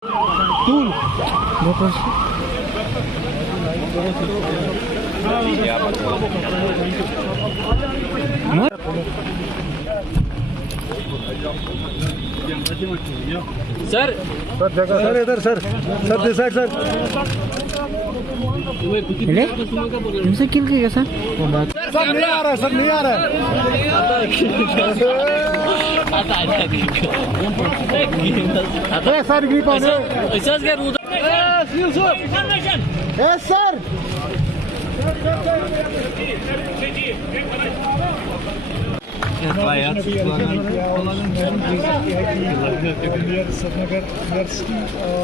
Sir sir इधर sir this side sir तुमसे किल किया सर सर नहीं आ रहा सर नहीं आ रहा है सर ग्रिप ऑन है सर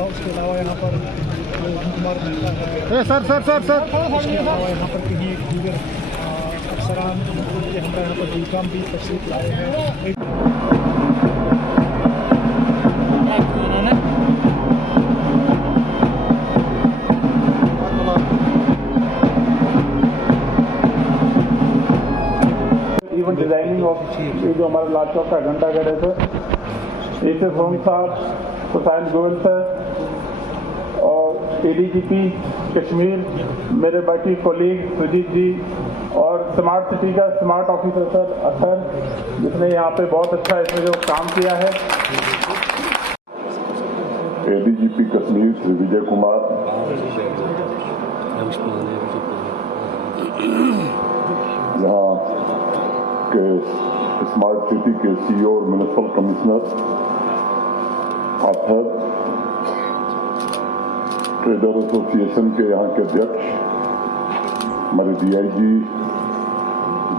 उसके अलावा यहाँ पर Kumar sir sir sir sir उसके अलावा यहाँ पर कहीं दीगर अफसरान हमारे यहाँ पर काम भी तशरीफ लाए हैं। इवन डिजाइनिंग ऑफ ये जो हमारा लाल चौक का घंटाघर है सर, इसे सोम साहब, हुसैन गोयल सर और ADGP कश्मीर, मेरे बाकी कोलीग सुजीत जी और स्मार्ट सिटी का स्मार्ट ऑफिसर सर असर, जिसने यहाँ पे बहुत अच्छा इसमें जो काम किया है। ADGP कश्मीर श्री विजय कुमार, यहाँ के स्मार्ट सिटी के CEO और municipal commissioner offer, trader association के यहाँ के अध्यक्ष, हमारे DIG,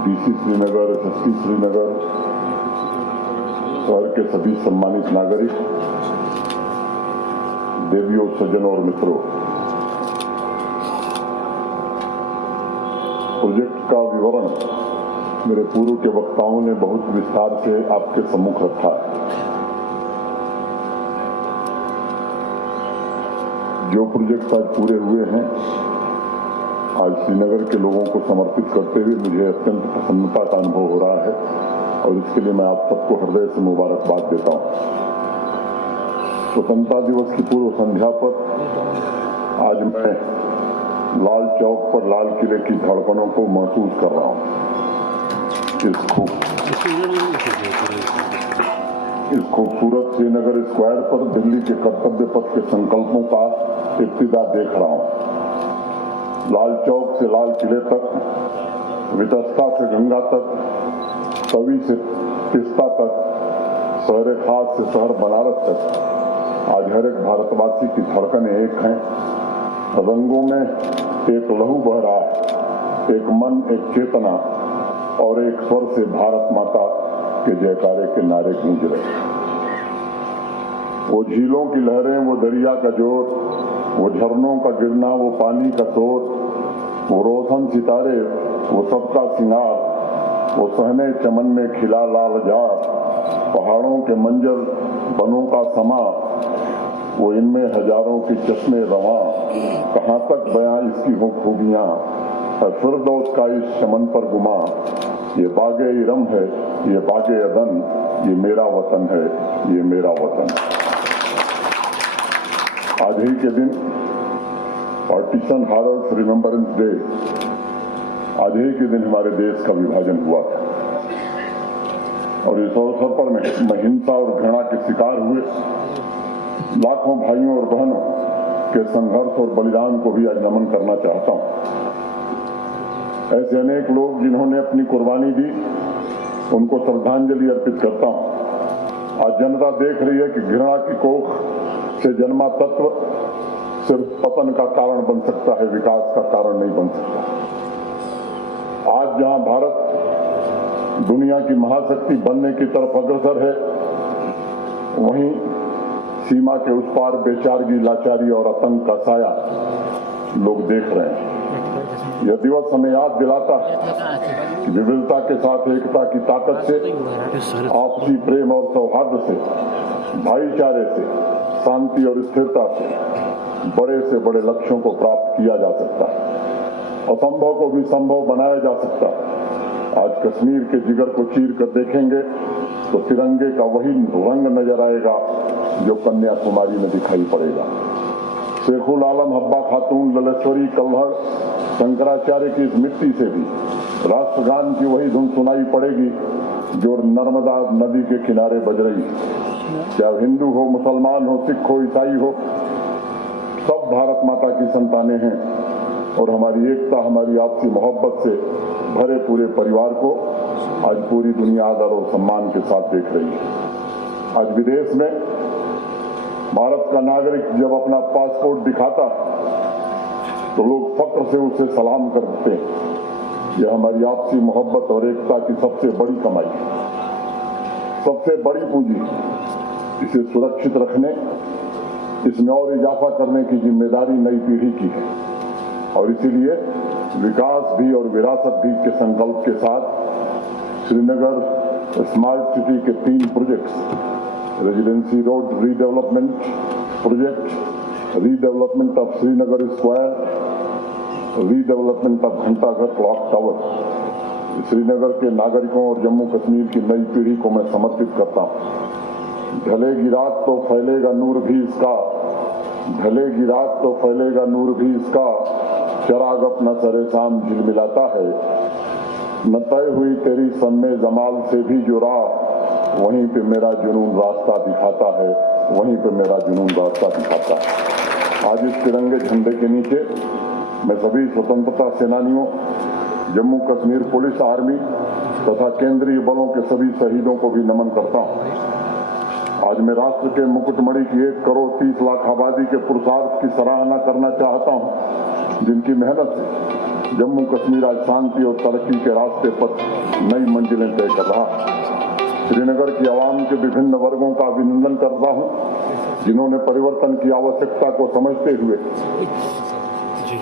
DC Srinagar, SSP Srinagar, शहर के सभी सम्मानित नागरिक, देवियों, सज्जनों और मित्रों, प्रोजेक्ट का विवरण मेरे पूर्व के वक्ताओं ने बहुत विस्तार से आपके सम्मुख रखा है। जो प्रोजेक्ट आज पूरे हुए हैं, आज श्रीनगर के लोगों को समर्पित करते हुए मुझे अत्यंत प्रसन्नता का अनुभव हो रहा है और इसके लिए मैं आप सबको हृदय से मुबारकबाद देता हूं। स्वतंत्रता दिवस की पूर्व संध्या पर आज मैं लाल चौक पर लाल किले की धड़कनों को महसूस कर रहा हूं। इस खूबसूरत श्रीनगर स्क्वायर पर दिल्ली के कर्तव्य पथ के संकल्पों का इब्तिदा देख रहा हूं। लाल चौक से लाल किले तक, वितस्ता से गंगा तक, तवी से तिस्ता तक, शहर खास से शहर बनारस तक, आज हर एक भारतवासी की धड़कनें एक हैं। रंगों में एक लहू बह रहा है, एक मन, एक चेतना और एक स्वर से भारत माता के जयकारे के नारे गूंज रहे। वो झीलों की लहरें, वो दरिया का जोर, वो झरनों का गिरना, वो पानी का शोर, वो रोशन सितारे, वो सबका सिंगार, वो सहने चमन में खिला लाल जार, पहाड़ों के मंजर, बनों का समा, वो इनमें हजारों की चश्मे रवां, कहाँ तक बयां इसकी हो खूबियां, फिरदौस का इस चमन पर गुमा, ये बागे इरम है, ये बागे अदन, ये मेरा वतन है, ये मेरा वतन। आज ही के दिन पार्टीशन हॉरर्स रिमेम्बरेंस डे, आज ही के दिन हमारे देश का विभाजन हुआ था और इस अवसर पर मैं हिंसा और घृणा के शिकार हुए लाखों भाइयों और बहनों के संघर्ष और बलिदान को भी आज नमन करना चाहता हूं। ऐसे अनेक लोग जिन्होंने अपनी कुर्बानी दी, उनको श्रद्धांजलि अर्पित करता हूं। आज जनता देख रही है कि घृणा की कोख से जन्मा तत्व सिर्फ पतन का कारण बन सकता है, विकास का कारण नहीं बन सकता। आज जहां भारत दुनिया की महाशक्ति बनने की तरफ अग्रसर है, वहीं सीमा के उस पार बेचारगी, लाचारी और आतंक का साया लोग देख रहे हैं। यह दिवस हमें याद दिलाता है कि विविधता के साथ एकता की ताकत से, आपसी प्रेम और सौहार्द से, भाईचारे से, शांति और स्थिरता से बड़े से बड़े लक्ष्यों को प्राप्त किया जा सकता है। असंभव को भी संभव बनाया जा सकता है। आज कश्मीर के जिगर को चीर कर देखेंगे तो तिरंगे का वही रंग नजर आएगा, जो कन्याकुमारी में दिखाई पड़ेगा। शेखुल आलम हब्बा खातून ललेश्वरी कल्हड़ शंकराचार्य की इस मिट्टी से भी राष्ट्रगान की वही धुन सुनाई पड़ेगी जो नर्मदा नदी के किनारे बज रही है। चाहे हिंदू हो, मुसलमान हो, सिख हो, ईसाई हो, सब भारत माता की संतानें हैं और हमारी एकता, हमारी आपसी मोहब्बत से भरे पूरे परिवार को आज पूरी दुनिया आदर और सम्मान के साथ देख रही है। आज विदेश में भारत का नागरिक जब अपना पासपोर्ट दिखाता तो लोग फक्र से उसे सलाम करते हैं। यह हमारी आपसी मोहब्बत और एकता की सबसे बड़ी कमाई है, सबसे बड़ी पूंजी। इसे सुरक्षित रखने, इसमें और इजाफा करने की जिम्मेदारी नई पीढ़ी की है और इसीलिए विकास भी और विरासत भी के संकल्प के साथ श्रीनगर स्मार्ट सिटी के 3 projects, residency road redevelopment project, redevelopment of Srinagar square, redevelopment of Ghantaghar clock tower, Srinagar के नागरिकों और जम्मू कश्मीर की नई पीढ़ी को मैं समर्पित करता हूँ। ढलेगी रात तो फैलेगा नूर भी इसका, ढलेगी रात तो फैलेगा नूर भी इसका, चराग अपना सरे शाम झिलमिलाता है। न तय हुई तेरी सम्मे जमाल से भी जो राह, वहीं पे मेरा जुनून रास्ता दिखाता है, वहीं पे मेरा जुनून रास्ता दिखाता है। आज इस तिरंगे झंडे के नीचे मैं सभी स्वतंत्रता सेनानियों, जम्मू कश्मीर पुलिस, आर्मी तथा केंद्रीय बलों के सभी शहीदों को भी नमन करता हूं। आज मैं राष्ट्र के मुकुटमणि की 1 करोड़ 30 लाख आबादी के पुरुषार्थ की सराहना करना चाहता हूं, जिनकी मेहनत से जम्मू कश्मीर आज शांति और तरक्की के रास्ते पर नई मंजिलें तय कर रहा है। श्रीनगर की आवाम के विभिन्न वर्गों का अभिनंदन करता हूं, जिन्होंने परिवर्तन की आवश्यकता को समझते हुए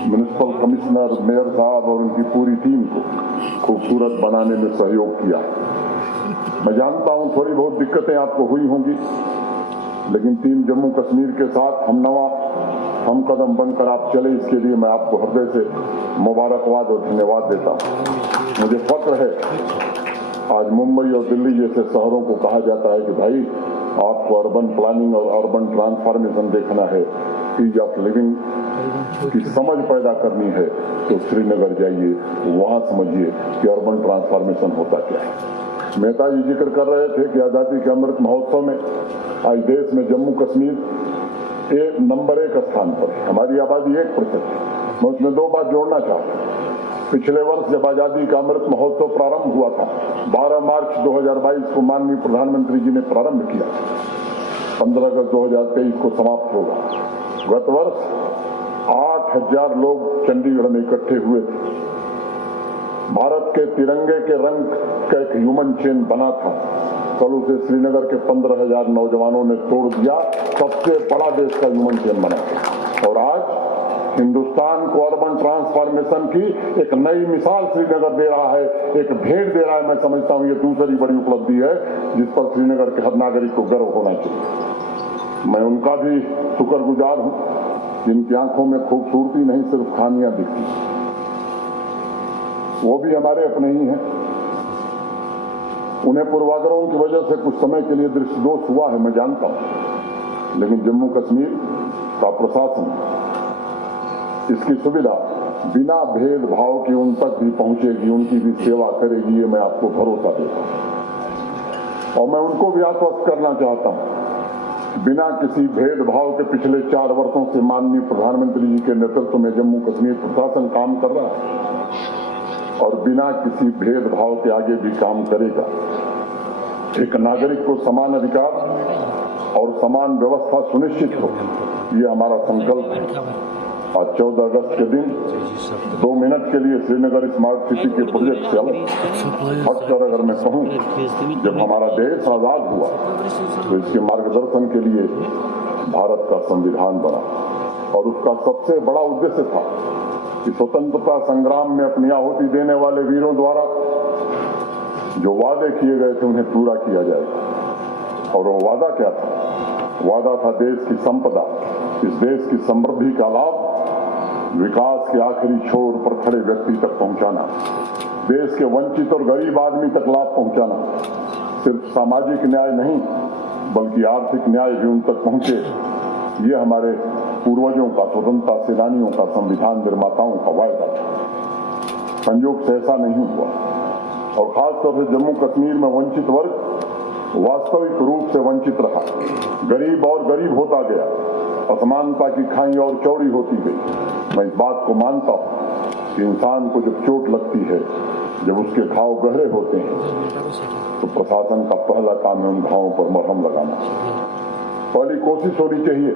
म्युनिसिपल कमिश्नर, मेयर साहब और उनकी पूरी टीम को खूबसूरत बनाने में सहयोग किया। मैं जानता हूं थोड़ी बहुत दिक्कतें आपको हुई होंगी, लेकिन टीम जम्मू कश्मीर के साथ हम कदम बनकर आप चले, इसके लिए मैं आपको हृदय से मुबारकबाद और धन्यवाद देता हूं। मुझे फक्र है आज मुंबई और दिल्ली जैसे शहरों को कहा जाता है कि भाई आपको अर्बन प्लानिंग और अर्बन ट्रांसफॉर्मेशन देखना है, ईज ऑफ लिविंग की समझ पैदा करनी है तो श्रीनगर जाइए, वहां समझिए कि अर्बन ट्रांसफॉर्मेशन होता क्या है। मेहता जी जिक्र कर रहे थे कि आजादी के अमृत महोत्सव में आज देश में जम्मू कश्मीर नंबर 1 स्थान पर है। हमारी आबादी 1% है। मैं उसमें 2 बात जोड़ना चाहता हूँ। पिछले वर्ष जब आजादी का अमृत महोत्सव प्रारंभ हुआ था, 12 मार्च 2022 को माननीय प्रधानमंत्री जी ने प्रारंभ किया, 15 अगस्त 2023 को समाप्त होगा। गत वर्ष 8,000 लोग चंडीगढ़ में इकट्ठे हुए थे। भारत के तिरंगे के रंग का एक ह्यूमन चेन बना था, कल उसे श्रीनगर के 15,000 नौजवानों ने तोड़ दिया। सबसे बड़ा देश का ह्यूमन चेन बना और आज हिंदुस्तान को अर्बन ट्रांसफॉर्मेशन की एक नई मिसाल श्रीनगर दे रहा है, एक भेंट दे रहा है। मैं समझता हूं ये दूसरी बड़ी उपलब्धि है जिस पर श्रीनगर के हर नागरिक को गर्व होना चाहिए। मैं उनका भी शुक्रगुजार हूं जिनकी आंखों में खूबसूरती नहीं सिर्फ खामियां दिखती, वो भी हमारे अपने ही हैं। उन्हें पूर्वाग्रहों की वजह से कुछ समय के लिए दृष्टिदोष हुआ है, मैं जानता हूं, लेकिन जम्मू कश्मीर का प्रशासन इसकी सुविधा बिना भेदभाव के उन तक भी पहुंचेगी, उनकी भी सेवा करेगी, ये मैं आपको भरोसा देता हूं। और मैं उनको भी आश्वस्त करना चाहता हूं, बिना किसी भेदभाव के पिछले 4 वर्षों से माननीय प्रधानमंत्री जी के नेतृत्व में जम्मू कश्मीर प्रशासन काम कर रहा है और बिना किसी भेदभाव के आगे भी काम करेगा। एक नागरिक को समान अधिकार और समान व्यवस्था सुनिश्चित हो, ये हमारा संकल्प है। आज 14 अगस्त के दिन 2 मिनट के लिए श्रीनगर स्मार्ट सिटी के प्रोजेक्ट से हटकर अगर मैं कहूं, जब हमारा देश आजाद हुआ तो इसके मार्गदर्शन के लिए भारत का संविधान बना और उसका सबसे बड़ा उद्देश्य था कि स्वतंत्रता संग्राम में अपनी आहुति देने वाले वीरों द्वारा जो वादे किए गए थे उन्हें पूरा किया जाए। और वो वादा क्या था? वादा था देश की संपदा, इस देश की समृद्धि का लाभ विकास के आखिरी छोर पर खड़े व्यक्ति तक पहुंचाना, देश के वंचित और गरीब आदमी तक लाभ पहुंचाना। सिर्फ सामाजिक न्याय नहीं बल्कि आर्थिक न्याय भी उन तक पहुंचे, ये हमारे पूर्वजों का, स्वतंत्रता सेनानियों का, संविधान निर्माताओं का वायदा था। संयोग से ऐसा नहीं हुआ और खासतौर से जम्मू कश्मीर में वंचित वर्ग वास्तविक रूप से वंचित रहा। गरीब और गरीब होता गया, असमानता की खाई और चौड़ी होती गई। मैं इस बात को मानता हूं कि इंसान को जब चोट लगती है, जब उसके घाव गहरे होते हैं, तो प्रशासन का पहला काम है उन घावों पर मरहम लगाना। पहली कोशिश होनी चाहिए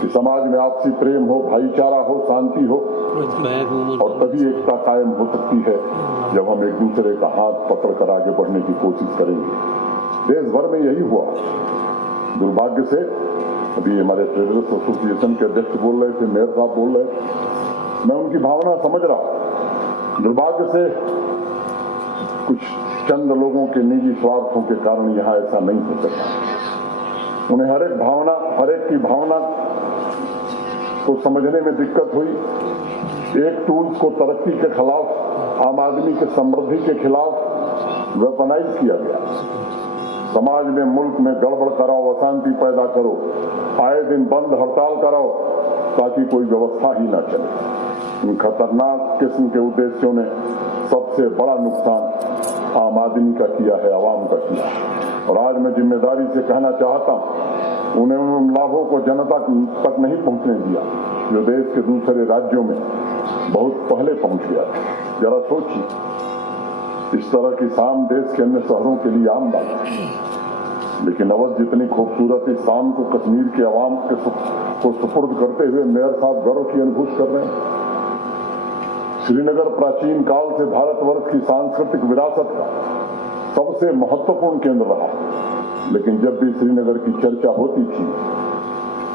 कि समाज में आपसी प्रेम हो, भाईचारा हो, शांति हो, और तभी एकता कायम हो सकती है जब हम एक दूसरे का हाथ पकड़कर आगे बढ़ने की कोशिश करेंगे। देश भर में यही हुआ। दुर्भाग्य से अभी हमारे ट्रेडर्स एसोसिएशन के अध्यक्ष बोल रहे थे, मेयर साहब बोल रहे थे, मैं उनकी भावना समझ रहा हूं। दुर्भाग्य से कुछ चंद लोगों के निजी स्वार्थों के कारण यहां ऐसा नहीं हो सका। उन्हें हर एक की भावना को समझने में दिक्कत हुई। एक टूल्स को तरक्की के खिलाफ, आम आदमी के समृद्धि के खिलाफ वेपनाइज किया गया। समाज में, मुल्क में गड़बड़ कराओ, अशांति पैदा करो, आए दिन बंद हड़ताल कराओ ताकि कोई व्यवस्था ही ना चले। इन खतरनाक किस्म के उद्देश्यों ने सबसे बड़ा नुकसान आम आदमी का किया है, आवाम का किया है। और आज मैं जिम्मेदारी से कहना चाहता हूं, उन्हें उन लाभों को जनता तक नहीं पहुंचने दिया जो देश के दूसरे राज्यों में बहुत पहले पहुंच गया था। जरा सोचिए, इस तरह की शाम देश के अन्य शहरों के लिए आम बात है, लेकिन अवध जितनी खूबसूरत इस शाम को कश्मीर के अवाम को सुपुर्द करते हुए मेयर साहब गर्व की अनुभूति कर रहे हैं। श्रीनगर प्राचीन काल से भारतवर्ष की सांस्कृतिक विरासत का सबसे महत्वपूर्ण केंद्र रहा, लेकिन जब भी श्रीनगर की चर्चा होती थी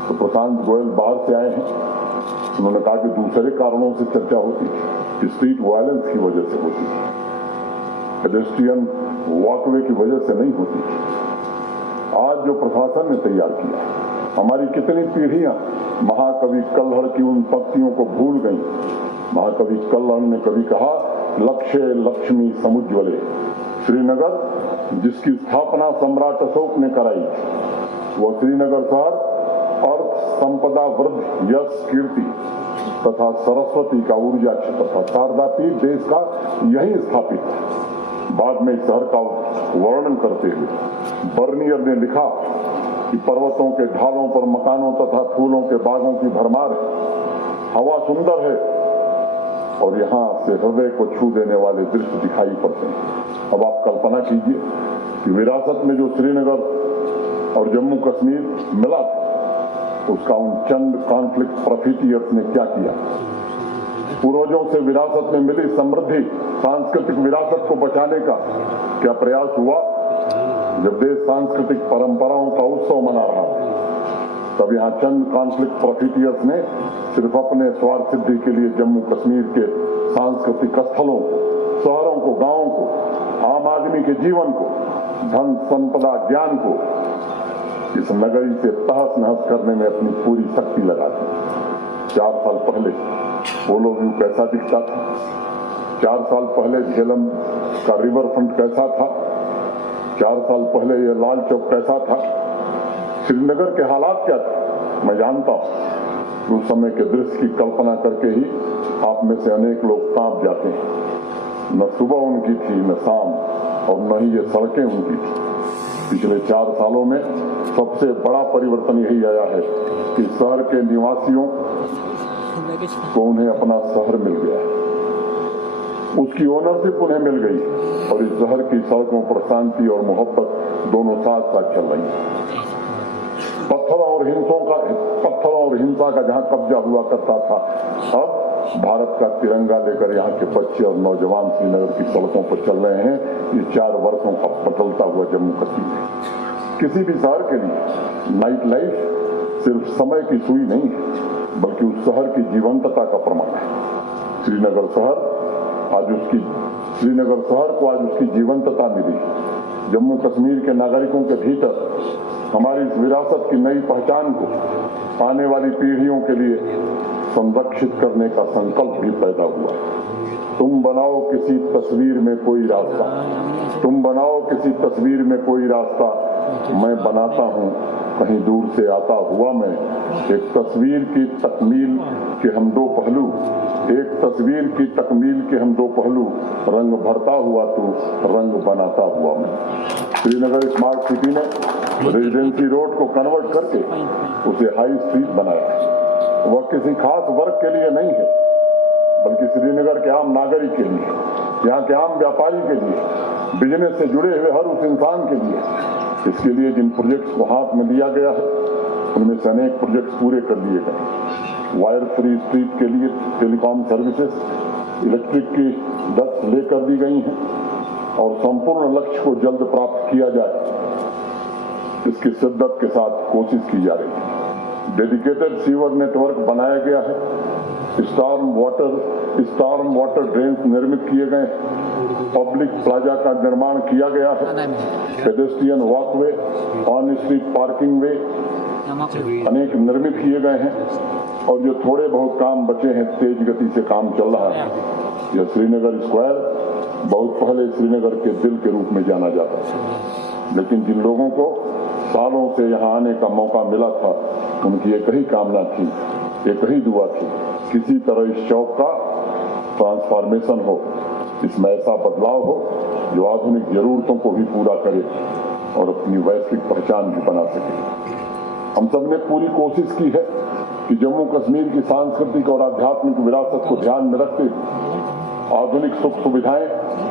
तो प्रशांत गोयल बाहर से आए हैं, उन्होंने कहा कि दूसरे कारणों से चर्चा होती थी, स्ट्रीट वायलेंस की वजह से होती थी, पेडेस्ट्रियन वॉकवे की वजह से नहीं होती थी। आज जो प्रशासन ने तैयार किया, हमारी कितनी पीढ़ियां महाकवि कल्हड़ की उन पंक्तियों को भूल गई। महाकवि कल्हड़ ने कभी कहा, लक्ष्य लक्ष्मी समुज्ज्वले। श्रीनगर जिसकी स्थापना सम्राट अशोक ने कराई, वो श्रीनगर शहर अर्थ, संपदा, वृद्धि, यश, कीर्ति तथा सरस्वती का ऊर्जा क्षेत्र था। शारदा पीठ देश का यही स्थापित था। बाद में इस शहर का वर्णन करते हुए बर्नियर ने लिखा कि पर्वतों के ढालों पर मकानों तथा फूलों के बागों की भरमार है, हवा सुंदर है और यहाँ से हृदय को छू देने वाले दृश्य दिखाई पड़ते हैं। अब आप कल्पना कीजिए कि विरासत में जो श्रीनगर और जम्मू कश्मीर मिला था, उसका उन चंद कॉन्फ्लिक्ट प्रोफिटियर्स ने क्या किया। पूर्वजों से विरासत में मिली समृद्धि, सांस्कृतिक विरासत को बचाने का क्या प्रयास हुआ। जब देश सांस्कृतिक परंपराओं का उत्सव मना रहा था, तब यहाँ चंद कॉन्फ्लिक्ट प्रोफिटियर्स ने सिर्फ अपने स्वार्थ सिद्धि के लिए जम्मू कश्मीर के सांस्कृतिक स्थलों को, शहरों को, गांवों को, आम आदमी के जीवन को, धन संपदा, ज्ञान को इस नगरी से तहस नहस करने में अपनी पूरी शक्ति लगा दी। 4 साल पहले पोलो व्यू कैसा दिखता था, 4 साल पहले झेलम का रिवर फ्रंट कैसा था, 4 साल पहले ये लाल चौक कैसा था, श्रीनगर के हालात क्या थे। मैं जानता हूं उस समय के दृश्य की कल्पना करके ही आप में से अनेक लोग कांप जाते हैं। न सुबह उनकी थी, न शाम, और न ही ये सड़कें उनकी थी। पिछले 4 सालों में सबसे बड़ा परिवर्तन यही आया है कि शहर के निवासियों को उन्हें अपना शहर मिल गया है, उसकी ओनरशिप उन्हें मिल गई और इस शहर की सड़कों पर शांति और मोहब्बत दोनों साथ साथ चल रही है। पत्थरों और हिंसा का जहां कब्जा हुआ करता था, अब भारत का तिरंगा लेकर यहाँ के बच्चे और नौजवान श्रीनगर की सड़कों पर चल रहे हैं। ये 4 वर्षों का बदलता हुआ जम्मू कश्मीर। किसी भी शहर के लिए नाइट लाइफ सिर्फ समय की सुई नहीं है, बल्कि उस शहर की जीवंतता का प्रमाण है। श्रीनगर शहर को आज उसकी जीवंतता मिली। जम्मू कश्मीर के नागरिकों के भीतर हमारी इस विरासत की नई पहचान को आने वाली पीढ़ियों के लिए संरक्षित करने का संकल्प भी पैदा हुआ। तुम बनाओ किसी तस्वीर में कोई रास्ता, तुम बनाओ किसी तस्वीर में कोई रास्ता, मैं बनाता हूँ कहीं दूर से आता हुआ मैं, एक तस्वीर की तकमील के हम दो पहलू, एक तस्वीर की तकमील के हम दो पहलू, रंग भरता हुआ तू रंग बनाता हुआ मैं। श्रीनगर स्मार्ट सिटी ने रेजिडेंसी रोड को कन्वर्ट करके उसे हाई स्ट्रीट बनाया। वह किसी खास वर्ग के लिए नहीं है, बल्कि श्रीनगर के आम नागरिक के लिए, यहाँ के आम व्यापारी के लिए, बिजनेस से जुड़े हुए हर उस इंसान के लिए। इसके लिए जिन प्रोजेक्ट्स को हाथ में लिया गया है उनमें से अनेक प्रोजेक्ट्स पूरे कर लिए गए। वायर फ्री स्ट्रीट के लिए टेलीकॉम सर्विसेज, इलेक्ट्रिक की डक्ट्स ले कर दी गई हैं और संपूर्ण लक्ष्य को जल्द प्राप्त किया जाए, इसकी शिद्दत के साथ कोशिश की जा रही है। डेडिकेटेड सीवर नेटवर्क बनाया गया है, स्टॉर्म वाटर ड्रेन्स निर्मित किए गए, पब्लिक प्लाजा का निर्माण किया गया है, pedestrian walkway, on street parking वे अनेक निर्मित किए गए हैं और जो थोड़े बहुत काम बचे हैं तेज गति से काम चल रहा है। यह श्रीनगर स्क्वायर बहुत पहले श्रीनगर के दिल के रूप में जाना जाता है, लेकिन जिन लोगों को सालों से यहाँ आने का मौका मिला था उनकी एक ही कामना थी, एक ही दुआ थी, किसी तरह इस चौक का ट्रांसफॉर्मेशन हो, इसमें ऐसा बदलाव हो जो आधुनिक जरूरतों को भी पूरा करे और अपनी वैश्विक पहचान भी बना सके। हम सब ने पूरी कोशिश की है कि जम्मू कश्मीर की सांस्कृतिक और आध्यात्मिक विरासत को ध्यान में रखते आधुनिक सुख सुविधाएं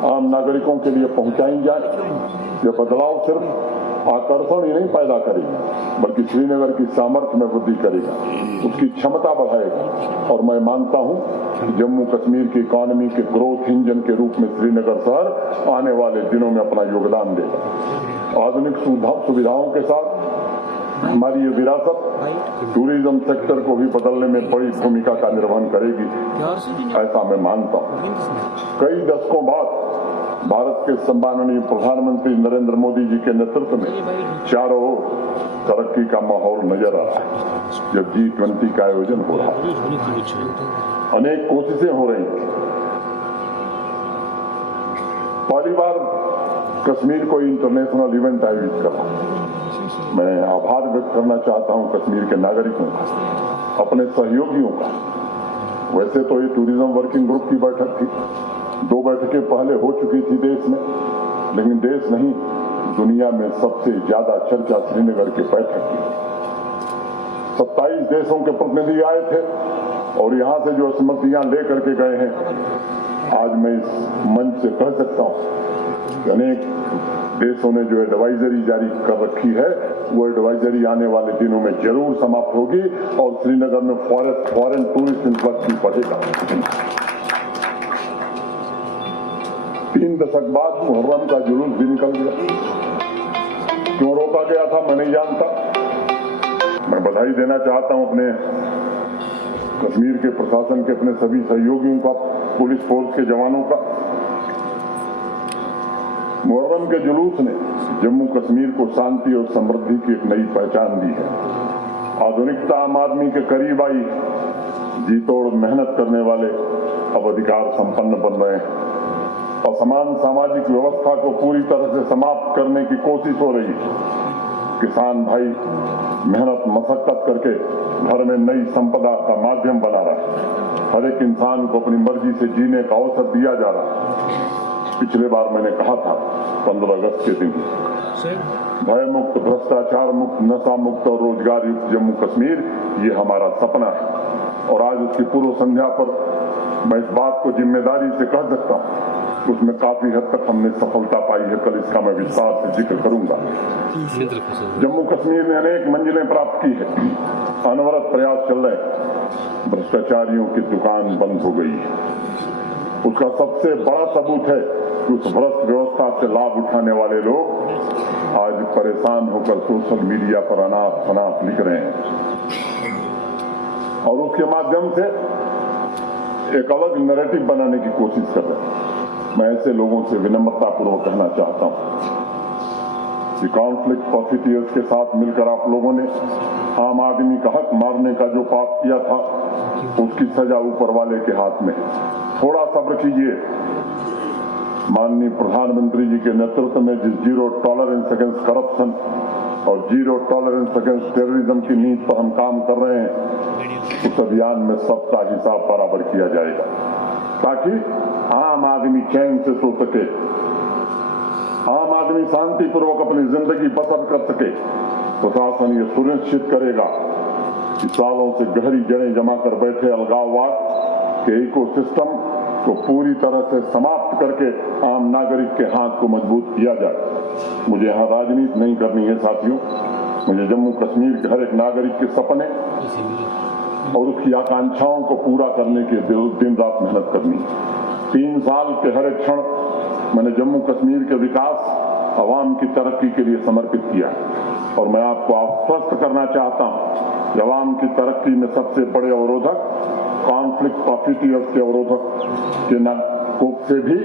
आम नागरिकों के लिए पहुंचाई जाए। यह बदलाव सिर्फ आकर्षण ही नहीं पैदा करेगा, बल्कि श्रीनगर की सामर्थ्य में वृद्धि करेगा, उसकी क्षमता बढ़ाएगा और मैं मानता हूं कि जम्मू कश्मीर की इकोनॉमी के ग्रोथ इंजन के रूप में श्रीनगर शहर आने वाले दिनों में अपना योगदान देगा। आधुनिक सुविधाओं के साथ हमारी ये विरासत टूरिज्म सेक्टर को भी बदलने में बड़ी भूमिका का निर्वहन करेगी, ऐसा मैं मानता हूँ। कई दशकों बाद भारत के सम्माननीय प्रधानमंत्री नरेंद्र मोदी जी के नेतृत्व में चारों ओर तरक्की का माहौल नजर आ रहा है। जब G20 का आयोजन हो रहा है, अनेक कोशिशें हो रही हैं। पहली बार कश्मीर को इंटरनेशनल इवेंट आयोजित कर रहा है। मैं आभार व्यक्त करना चाहता हूं कश्मीर के नागरिकों का, अपने सहयोगियों का। वैसे तो ये टूरिज्म वर्किंग ग्रुप की बैठक थी, 2 बैठकें पहले हो चुकी थी देश में, लेकिन देश नहीं दुनिया में सबसे ज्यादा चर्चा श्रीनगर की बैठक की। 27 देशों के प्रतिनिधि आए थे और यहां से जो स्मृतियां लेकर के गए हैं, आज मैं इस मंच से कह सकता हूं कि अनेक देशों ने जो एडवाइजरी जारी कर रखी है, वो एडवाइजरी आने वाले दिनों में जरूर समाप्त होगी और श्रीनगर में फॉरेन टूरिस्ट इन्फ्लक्स भी बढ़ेगा। 3 दशक बाद मुहर्रम का जुलूस भी निकल गया। क्यों रोका गया था मैं नहीं जानता। मैं बधाई देना चाहता हूं अपने कश्मीर के प्रशासन के, अपने सभी सहयोगियों का, पुलिस फोर्स के जवानों का। मुहर्रम के जुलूस ने जम्मू कश्मीर को शांति और समृद्धि की एक नई पहचान दी है। आधुनिकता आम आदमी के करीब आई, जी तोड़ मेहनत करने वाले अब अधिकार संपन्न बन रहे हैं। असमान सामाजिक व्यवस्था को पूरी तरह से समाप्त करने की कोशिश हो रही है। किसान भाई मेहनत मशक्कत करके घर में नई संपदा का माध्यम बना रहा है। हर एक इंसान को अपनी मर्जी से जीने का अवसर दिया जा रहा है। पिछले बार मैंने कहा था 15 अगस्त के दिन, भय मुक्त, भ्रष्टाचार मुक्त, नशा मुक्त और रोजगार युक्त जम्मू कश्मीर, ये हमारा सपना है। और आज उसकी पूर्व संध्या पर मैं इस बात को जिम्मेदारी से कह सकता हूँ, उसमें काफी हद तक हमने सफलता पाई है। कल इसका मैं विस्तार से जिक्र करूंगा। जम्मू कश्मीर ने अनेक मंजिलें प्राप्त की है, अनवरत प्रयास चल रहे हैं। भ्रष्टाचारियों की दुकान बंद हो गई है। उसका सबसे बड़ा सबूत है कि उस भ्रष्ट व्यवस्था से लाभ उठाने वाले लोग आज परेशान होकर सोशल मीडिया पर अनाप शनाप लिख रहे हैं और उसके माध्यम से एक अलग नैरेटिव बनाने की कोशिश कर रहे हैं। मैं ऐसे लोगों से विनम्रतापूर्वक कहना चाहता हूं कि कॉन्फ्लिक्ट प्रॉफिटियर्स के साथ मिलकर आप लोगों ने आम आदमी का हक मारने का जो पाप किया था, उसकी सजा ऊपर वाले के हाथ में है। थोड़ा सब्र कीजिए। माननीय प्रधानमंत्री जी के नेतृत्व में जिस जीरो टॉलरेंस अगेंस्ट करप्शन और जीरो टॉलरेंस अगेंस्ट टेररिज्म की नीति पर हम काम कर रहे हैं। उस अभियान में सबका हिसाब बराबर किया जाएगा ताकि आम आदमी चैन से सो सके, आम आदमी शांतिपूर्वक अपनी जिंदगी बसर कर सके। प्रशासन ये सुनिश्चित करेगा कि सालों से गहरी जड़ें जमा कर बैठे अलगाववाद के इकोसिस्टम को पूरी तरह से समाप्त करके आम नागरिक के हाथ को मजबूत किया जाए। मुझे यहाँ राजनीति नहीं करनी है साथियों, मुझे जम्मू कश्मीर के हर एक नागरिक के सपने और उसकी आकांक्षाओं को पूरा करने के दिन रात मेहनत करनी है। 3 साल के हर एक क्षण मैंने जम्मू कश्मीर के विकास, अवाम की तरक्की के लिए समर्पित किया और मैं आपको आश्वस्त करना चाहता हूं कि अवाम की तरक्की में सबसे बड़े अवरोधक कॉन्फ्लिक्ट प्रॉफिटियर्स के अवरोधक से भी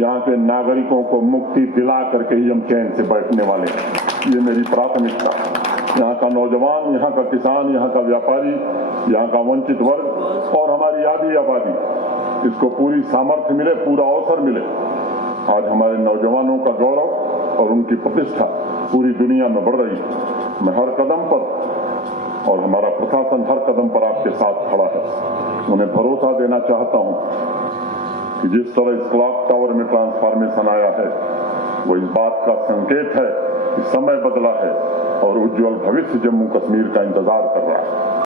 यहाँ के नागरिकों को मुक्ति दिला करके ही हम चैन से बैठने वाले हैं। ये मेरी प्राथमिकता। यहाँ का नौजवान, यहाँ का किसान, यहाँ का व्यापारी, यहाँ का वंचित वर्ग और हमारी आधी आबादी, इसको पूरी सामर्थ्य मिले, पूरा अवसर मिले। आज हमारे नौजवानों का गौरव और उनकी प्रतिष्ठा पूरी दुनिया में बढ़ रही है। मैं हर कदम पर और हमारा प्रशासन हर कदम पर आपके साथ खड़ा है। उन्हें भरोसा देना चाहता हूं कि जिस तरह इस क्लॉक टावर में ट्रांसफॉर्मेशन आया है वो इस बात का संकेत है कि समय बदला है और उज्जवल भविष्य जम्मू कश्मीर का इंतजार कर रहा है।